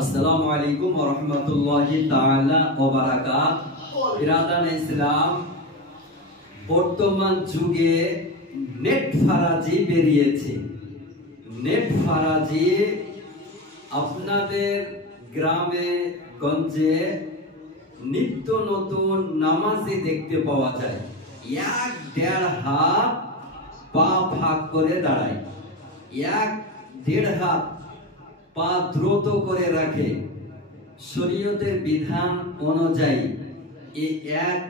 আসসালামু আলাইকুম ওয়া রাহমাতুল্লাহি তাআলা ওয়া বারাকাতুহু। বিরাদান ইসলাম, বর্তমান যুগে নেট ফারাজি বেরিয়েছে। নেট ফারাজি আপনাদের গ্রামে গঞ্জে নিত্য নতুন নামাজি দেখতে পাওয়া যায়। এক দেড় হাত পা ফাঁক করে দাঁড়ায়, এক দেড় হাত পা দ্রুত করে রাখে। শরীয়তের বিধান অনুযায়ী এই এক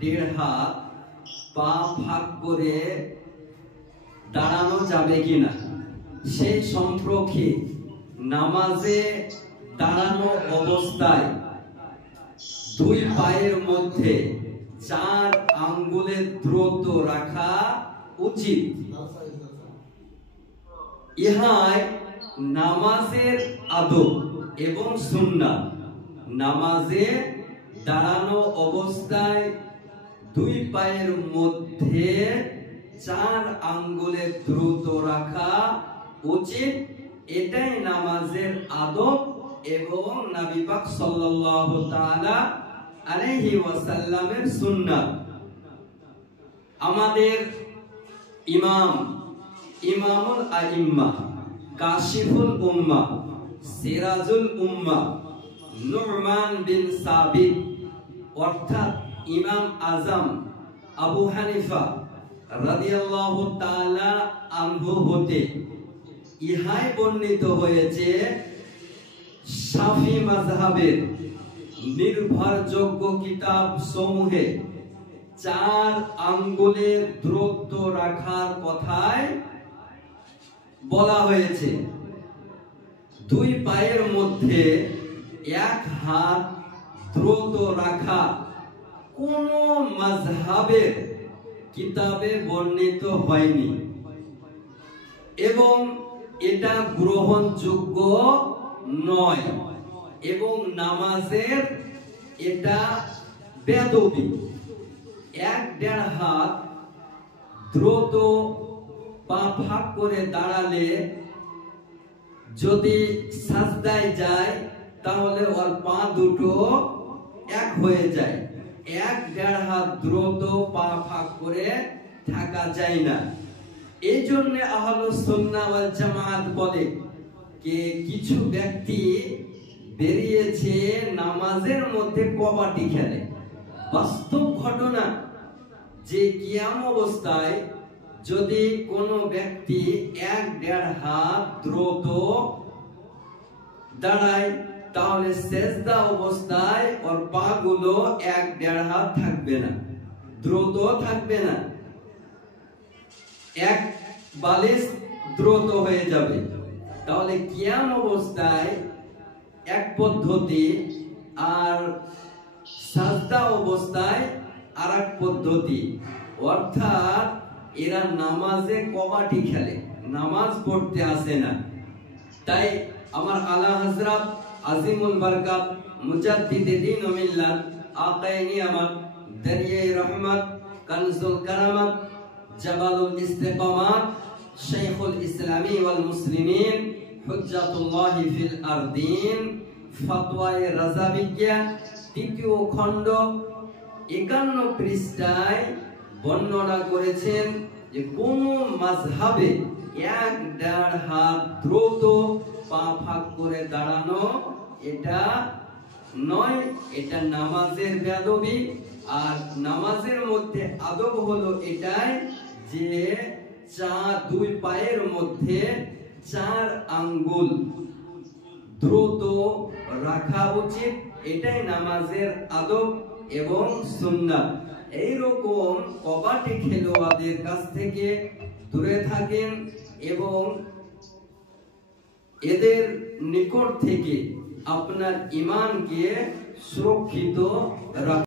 দেড় হাত পা ফাঁক করে দাঁড়ানো যাবে কিনা সেই সম্পর্কে নামাজে দাঁড়ানো অবস্থায় দুই পায়ের মধ্যে 4 আঙ্গুলের দ্রুত রাখা উচিত। ইহাই নামাজের আদব এবং সুন্নাত। নামাজে দাঁড়ানো অবস্থায় দুই পায়ের মধ্যে 4 আঙ্গুলের দ্রুত রাখা উচিত। এটাই নামাজের আদব এবং নবী পাক সাল্লাল্লাহু তাআলা আলাইহি ওয়াসাল্লামের সুন্নাত। আমাদের ইমামুল আইম্মা, কাশিফুল উম্মাহ, সিরাজুল উম্মাহ নু'মান বিন সাবিত অর্থাৎ ইমাম আজম আবু হানিফা রাদিয়াল্লাহু তাআলা আনহু হতে ইহাই বর্ণিত হয়েছে, শাফি মাযহাবের নির্ভরযোগ্য কিতাব সমূহে 4 আঙ্গুলের দ্রুত রাখার কথায় বলা হয়েছে। দুই পায়ের মধ্যে এক হাত দ্রুত রাখা কোন মাযহাবের কিতাবে বর্ণিত হয়নি এবং এটা গ্রহণযোগ্য নয় এবং নামাজের এটা বেয়াদবি। এক দেড় হাত দ্রুত পা ফাঁক করে দাঁড়ালে যদি সাজদায় যায় তাহলে ওর পা দুটো এক হয়ে যায়। এক দেড় হাত দ্রুত পা ফাঁক করে থাকা যায় না। এই জন্য আহলুস সুন্নাহ ওয়াল জামাত বলে যে কিছু ব্যক্তি বেরিয়েছে নামাজের মধ্যে কবাডি খেলে। বাস্তব ঘটনা যে কিয়াম অবস্থায় যদি কোনো ব্যক্তি এক দেড় হাত দ্রুত দাঁড়ায় তাহলে সেজদা অবস্থায় ওর পা গুলো এক দেড় হাত থাকবে না, দ্রুত থাকবে না, এক বালিশ দ্রুত হয়ে যাবে। তাহলে কিয়াম অবস্থায় এক পদ্ধতি আর সাজদা অবস্থায় আরেক পদ্ধতি। অর্থাৎ এরা নামাজে কবাডি খেলে, নামাজ পড়তে আসে না। তাই আমার আলা হযরত আজিমুল বরকত মুজাদ্দিদে দ্বীন ও মিল্লাত আকায়ে নিয়ামত দরিয়ায়ে রহমত কানজুল কারামত জাবালুল ইস্তিকামাত শাইখুল ইসলামী ওয়াল মুসলিমিন হুজ্জাতুল্লাহ ফিল আরদিন ফতওয়ায়ে রাজাবিয়্যা 3য় খণ্ড 51 পৃষ্ঠায় বর্ণনা করেছেন যে কোন মাযহাবে এক দেড় হাত দ্রুত পা ফাঁক করে দাঁড়ানো এটা নয়, এটা নামাজের বেয়াদবি। আর নামাজের মধ্যে আদব হলো এটাই যে দুই পায়ের মধ্যে 4 আঙ্গুল দ্রুত রাখা উচিত। এটাই নামাজের আদব এবং সুন্নাত। এইরকম কবাডি খেলোয়াড়দের কাছ থেকে দূরে থাকেন এবং এদের নিকট থেকে আপনার ঈমানকে সুরক্ষিত রাখুন।